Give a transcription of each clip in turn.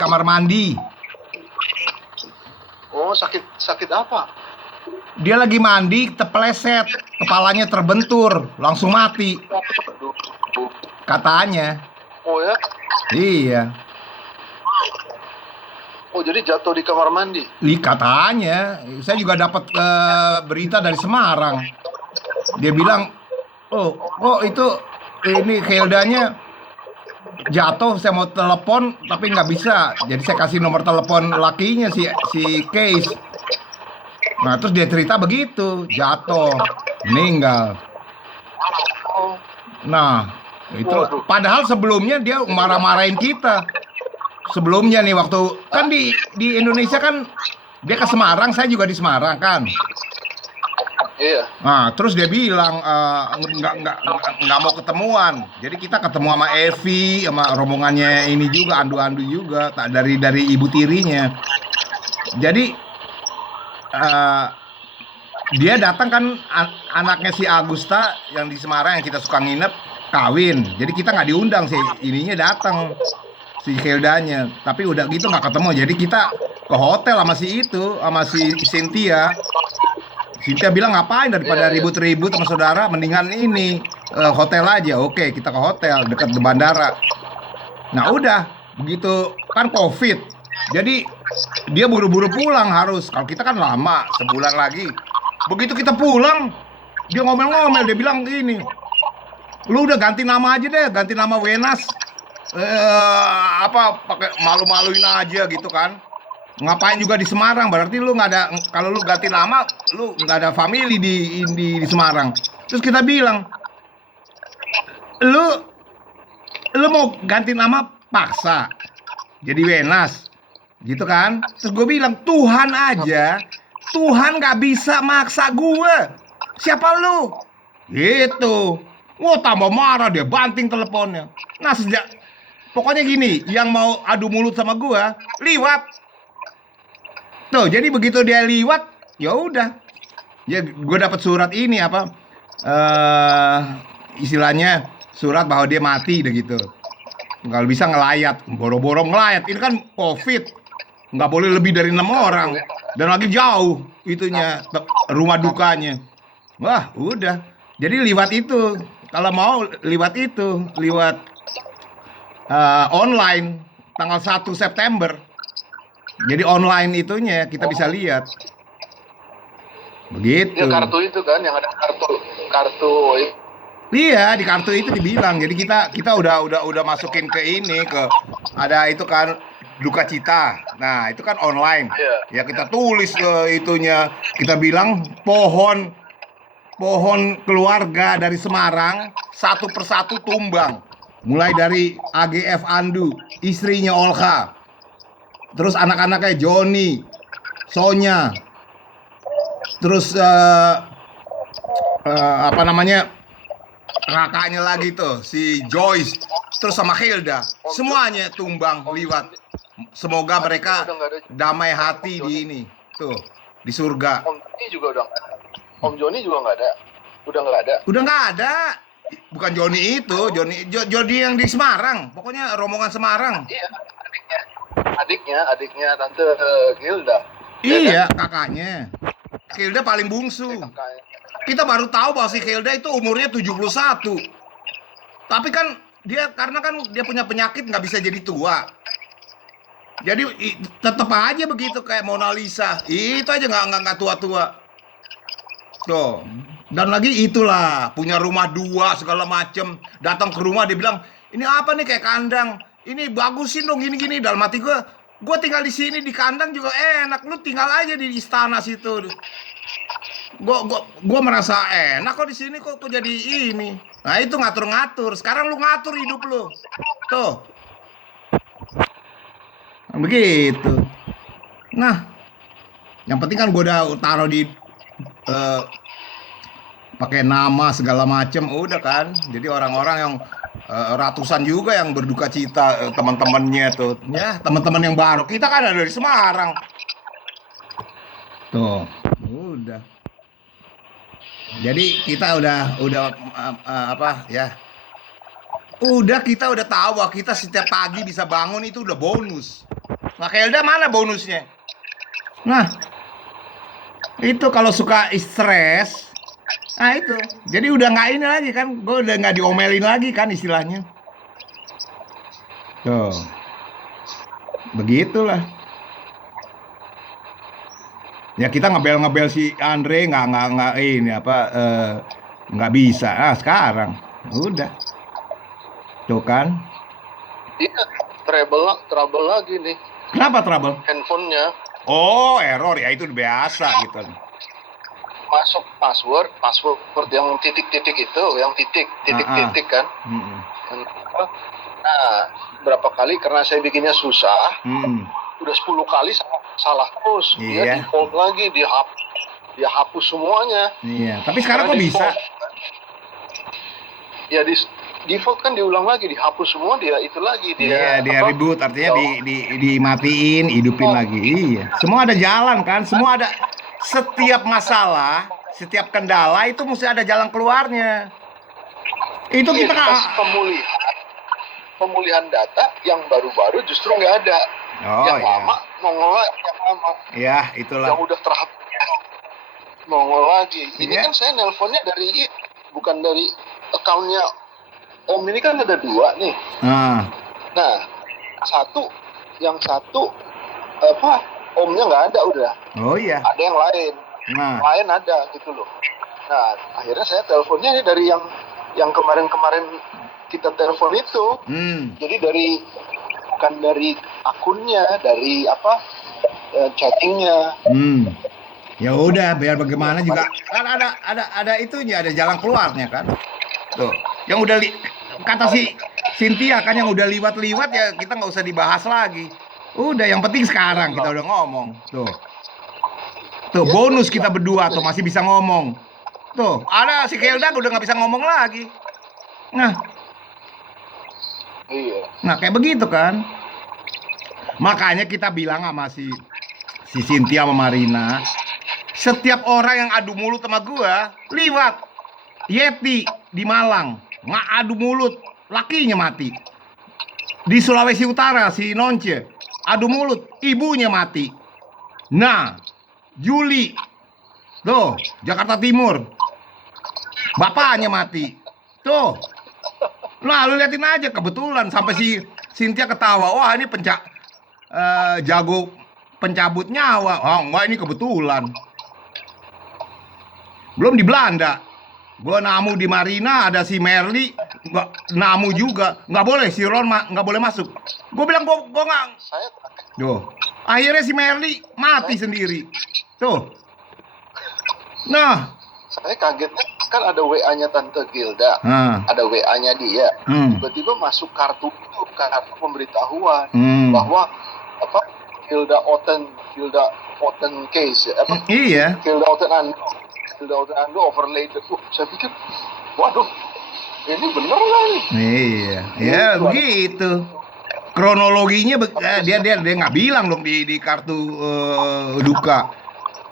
kamar mandi. Oh, sakit apa? Dia lagi mandi, terpeleset, kepalanya terbentur, langsung mati. Katanya. Oh ya? Iya. Oh, jadi jatuh di kamar mandi? Katanya. Saya juga dapat berita dari Semarang. Dia bilang, oh, kok itu ini Heldanya jatuh, saya mau telepon tapi nggak bisa. Jadi saya kasih nomor telepon lakinya si Case. Nah, terus dia cerita begitu, jatuh, meninggal. Oh, Nah, itu waduh. padahal sebelumnya dia marah-marahin kita. Sebelumnya nih waktu kan di Indonesia kan dia ke Semarang, saya juga di Semarang kan. Iya. Nah, terus dia bilang nggak mau ketemuan. Jadi kita ketemu sama Evi, sama rombongannya ini juga, Andu-Andu juga, tak dari ibu tirinya. Jadi eh, dia datang kan, anaknya si Agusta yang di Semarang yang kita suka nginep kawin. Jadi kita nggak diundang sih, ininya datang si Heldanya. Tapi udah gitu nggak ketemu. Jadi kita ke hotel sama si itu, sama si Cynthia. Cynthia bilang ngapain daripada Iya. ribut-ribut sama saudara, mendingan ini hotel aja. Oke, kita ke hotel dekat bandara. Nah udah, begitu kan COVID. Jadi dia buru-buru pulang harus. Kalau kita kan lama, sebulan lagi. Begitu kita pulang, dia ngomel-ngomel, dia bilang gini, lu udah ganti nama aja deh, ganti nama Wenas. Apa pakai malu-maluin aja gitu kan. Ngapain juga di Semarang, berarti lu nggak ada, kalau lu ganti nama lu nggak ada family di Semarang. Terus kita bilang, lu lu mau ganti nama paksa jadi Wenas gitu kan. Terus gue bilang, Tuhan aja, Tuhan nggak bisa maksa gue, siapa lu gitu. Wah, tambah marah, dia banting teleponnya. Nah, pokoknya gini, yang mau adu mulut sama gue liwat. Tuh, jadi begitu dia liwat, ya udah. Ya, gue dapat surat ini apa? Istilahnya surat bahwa dia mati, udah gitu. Kalau bisa ngelayat, boro-boro ngelayat. Ini kan COVID, nggak boleh lebih dari 6 orang, dan lagi jauh itunya rumah dukanya. Wah, udah. Jadi liwat itu, kalau mau liwat itu, liwat online tanggal 1 September. Jadi online itunya kita bisa lihat. Begitu. Ya kartu itu kan yang ada kartu. Iya, di kartu itu dibilang. Jadi kita udah masukin ke ini, ke ada itu kan duka cita. Nah, itu kan online. Iya. Ya kita tulis ke itunya. Kita bilang pohon keluarga dari Semarang satu persatu tumbang. Mulai dari AGF Andu, istrinya Olga. Terus anak-anaknya Joni, Sonya, terus apa namanya, kakaknya lagi tuh si Joyce, terus sama Hilda, semuanya tumbang liwat. Semoga mereka damai hati di ini tuh, di surga. Om Joni juga udah nggak ada. Om Joni juga nggak ada. Udah nggak ada. Bukan Joni itu, Joni yang di Semarang, pokoknya rombongan Semarang. Iya, adiknya tante Gilda. Iya, kakaknya. Hilda paling bungsu. Kita baru tahu bahwa si Hilda itu umurnya 71. Tapi kan dia, karena kan dia punya penyakit nggak bisa jadi tua. Jadi tetap aja begitu kayak Mona Lisa. Itu aja nggak tua-tua. Tuh. Dan lagi itulah, punya rumah 2 segala macem. Datang ke rumah dia bilang, "Ini apa nih kayak kandang? Ini bagusin dong gini-gini." Dalam hati gue tinggal di sini di kandang juga enak. Lu tinggal aja di istana situ. Gue merasa enak kok di sini, kok jadi ini. Nah, itu ngatur-ngatur. Sekarang lu ngatur hidup lu. Tuh. Begitu. Nah, yang penting kan gue udah taruh di pakai nama segala macem, udah kan. Jadi orang-orang yang ratusan juga yang berduka cita, teman-temannya tuh. Ya, teman-teman yang baru. Kita kan ada dari Semarang. Tuh, udah. Jadi kita udah apa ya? Kita udah tahu bahwa kita setiap pagi bisa bangun itu udah bonus. Nah, Kelda mana bonusnya? Nah, itu kalau suka stres, nah itu. Jadi udah nggak ini lagi kan, gue udah nggak diomelin lagi kan istilahnya. Tuh, begitulah. Ya kita ngebel si Andre nggak ini apa nggak bisa. Ah sekarang udah, tuh kan. Iya, trouble lagi nih. Kenapa trouble? Handphonenya. Oh error ya itu biasa gitu. Masuk password yang titik-titik itu, yang titik-titik kan. Nah, berapa kali karena saya bikinnya susah. Udah 10 kali salah terus. Dia default lagi, dia hapus semuanya. Iya, tapi sekarang kok bisa? Ya default kan diulang lagi, dihapus semua, dia itu lagi dia reboot, artinya dimatiin, hidupin lagi. Iya, semua ada jalan kan, semua ada. Setiap masalah, setiap kendala itu mesti ada jalan keluarnya. Itu kita pemulihan data yang baru-baru justru nggak ada. Yang lama nongol lagi, yang lama. Ya, itulah. Yang udah terhapus nongol lagi. Ini kan saya nelponnya bukan dari akunnya Om, ini kan ada 2 nih. Nah, yang satu Omnya nggak ada udah. Oh iya. Ada yang lain. Lain ada gitu loh. Nah, akhirnya saya teleponnya ini dari yang kemarin kita telepon itu. Jadi bukan dari akunnya, dari chattingnya. Ya udah, biar bagaimana juga kan ada itunya, ada jalan keluarnya kan. Tuh, yang udah kata si Cynthia kan yang udah liwat ya kita nggak usah dibahas lagi. Udah, yang penting sekarang kita udah ngomong. Tuh bonus kita berdua tuh masih bisa ngomong. Tuh, ada si Kelda udah nggak bisa ngomong lagi. Nah kayak begitu kan. Makanya kita bilang sama si Cynthia sama Marina, setiap orang yang adu mulut sama gua, liwat Yeti di Malang, nggak adu mulut, lakinya mati. Di Sulawesi Utara si Nonce adu mulut, ibunya mati. Nah, Juli, tuh Jakarta Timur, bapaknya mati. Tuh, nah lu liatin aja, kebetulan sampai si Cynthia ketawa. Wah ini jago pencabut nyawa. Oh enggak, ini kebetulan. Belum di Belanda. Gua namu di Marina, ada si Merli, namu juga, nggak boleh si Ron nggak boleh masuk. Gue bilang gua nggak. Tuh, akhirnya si Merli mati sendiri. Tuh, nah, saya kagetnya kan ada WA-nya Tante Gilda, ada WA-nya dia, tiba-tiba masuk kartu pemberitahuan bahwa Gilda Otten case, iya. Gilda Otten Ando overlaid. Saya pikir, waduh, ini bener nggak nih? Iya, ya begitu. Kronologinya dia nggak bilang dong di kartu duka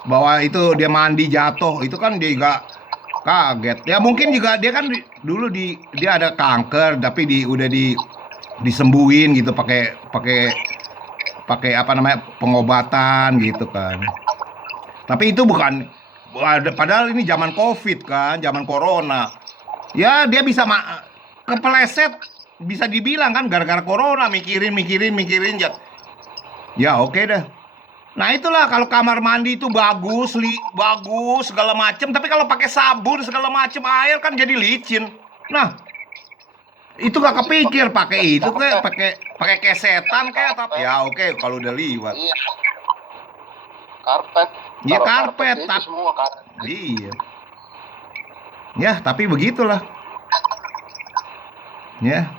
bahwa itu dia mandi jatuh, itu kan dia nggak kaget. Ya mungkin juga dia kan dulu dia ada kanker tapi udah disembuhin gitu pakai apa namanya pengobatan gitu kan. Tapi itu bukan. Padahal ini zaman COVID kan, zaman corona. Ya dia bisa kepeleset, bisa dibilang kan gara-gara corona, mikirin ya oke dah. Nah itulah kalau kamar mandi itu bagus segala macem, tapi kalau pakai sabun segala macem air kan jadi licin. Nah itu gak kepikir pakai itu kayak pakai kesetan kayak apa? Ya oke kalau udah liwat. Karpet. Iya karpet, semua karpet. Iya. Ya, tapi begitulah. Ya.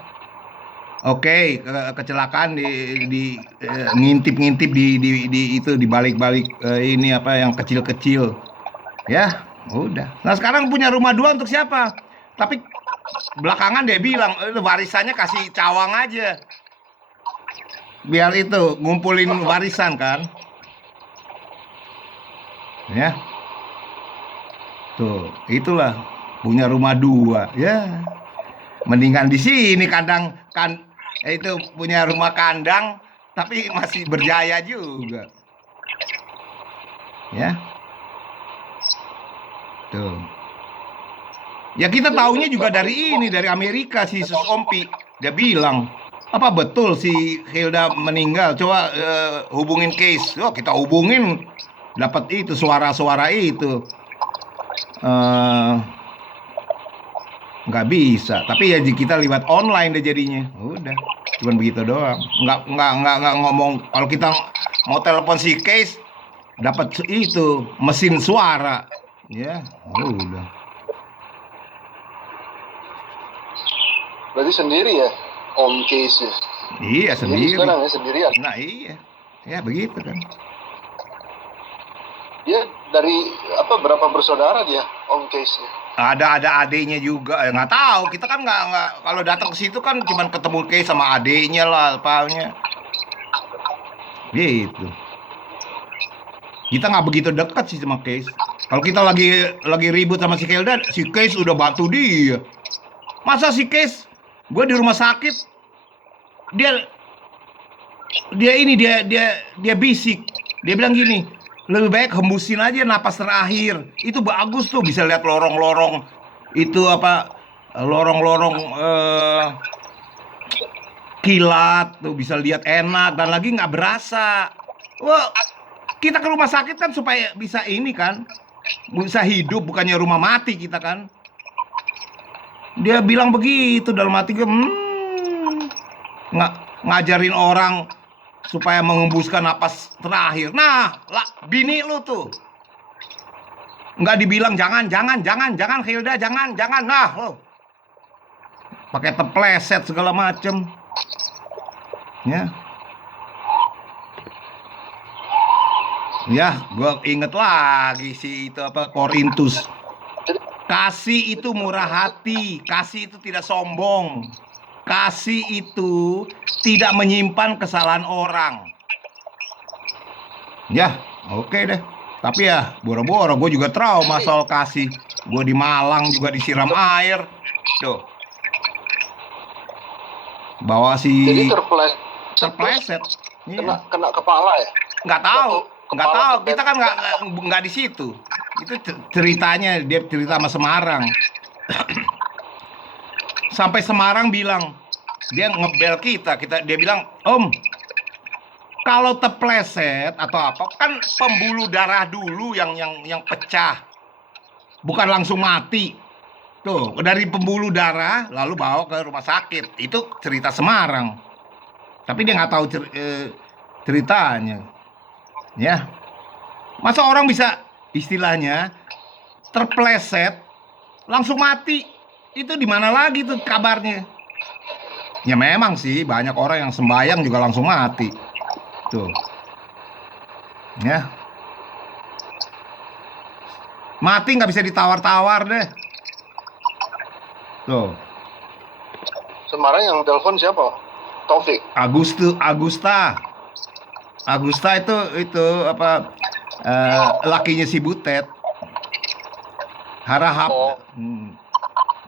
Oke, kecelakaan ngintip-ngintip di itu di balik-balik ini apa yang kecil-kecil. Ya, udah. Nah, sekarang punya rumah 2 untuk siapa? Tapi belakangan dia bilang warisannya kasih cawang aja. Biar itu ngumpulin warisan kan. Ya. Tuh, itulah punya rumah 2. Ya. Mendingan di sini itu punya rumah kandang tapi masih berjaya juga. Ya. Tuh. Ya kita taunya juga dari ini, dari Amerika, si Sus Ompi. Dia bilang, apa betul si Hilda meninggal? Coba hubungin case. Oh, kita hubungin, dapat itu suara-suara itu. Nggak bisa. Tapi ya kita lewat online deh jadinya. Udah, cuman begitu doang. Nggak ngomong. Kalau kita mau telepon si case, dapat itu mesin suara. Ya, udah. Berarti sendiri ya, Om Case ya? Iya, sendiri. Sekarang ya, sendirian. Nah iya, ya begitu kan. Dia dari berapa bersaudara dia, Om Case ya? Ada adiknya juga, nggak tahu. Kita kan nggak kalau datang ke situ kan cuman ketemu Case sama adiknya lah, apanya. Gitu. Kita nggak begitu dekat sih sama Case. Kalau kita lagi ribut sama si Hilda, si Case udah bantu dia. Masa si Case, gue di rumah sakit, dia bisik. Dia bilang gini, lebih baik hembusin aja napas terakhir. Itu bagus tuh, bisa lihat lorong-lorong itu lorong-lorong kilat tuh, bisa lihat enak dan lagi nggak berasa. Wah, kita ke rumah sakit kan supaya bisa ini kan, bisa hidup, bukannya rumah mati kita kan. Dia bilang begitu, dalam hati gue, ngajarin orang supaya mengembuskan napas terakhir. Nah, bini lu tuh nggak dibilang jangan Hilda, jangan. Nah, lo pakai tepleset segala macem. Ya, gue inget lagi si itu Korintus. Kasih itu murah hati, kasih itu tidak sombong, kasih itu tidak menyimpan kesalahan orang. Ya, oke deh. Tapi ya, boro-boro gue juga trauma soal kasih. Gue di Malang juga disiram air. Tuh. Bawa si... Jadi terpleset. Kena kepala ya? Nggak tahu. Kita kan nggak di situ. Itu ceritanya, dia cerita sama Semarang. Sampai Semarang bilang, dia ngebel kita, dia bilang, Om, kalau terpleset atau apa, kan pembuluh darah dulu yang pecah, bukan langsung mati. Tuh, dari pembuluh darah lalu bawa ke rumah sakit. Itu cerita Semarang. Tapi dia nggak tahu ceritanya. Ya, masa orang bisa istilahnya terpleset langsung mati? Itu di mana lagi tuh kabarnya? Ya memang sih banyak orang yang sembahyang juga langsung mati. Tuh. Ya. Mati nggak bisa ditawar-tawar deh. Tuh. Semarang yang telepon siapa? Taufik. Agusta itu lakinya si Butet. Harahap.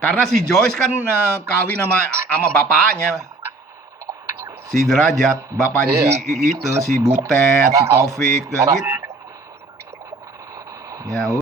Karena si Joyce kan kawin sama bapaknya. Si Derajat, bapaknya si Butet, si Taufik gitu. Ya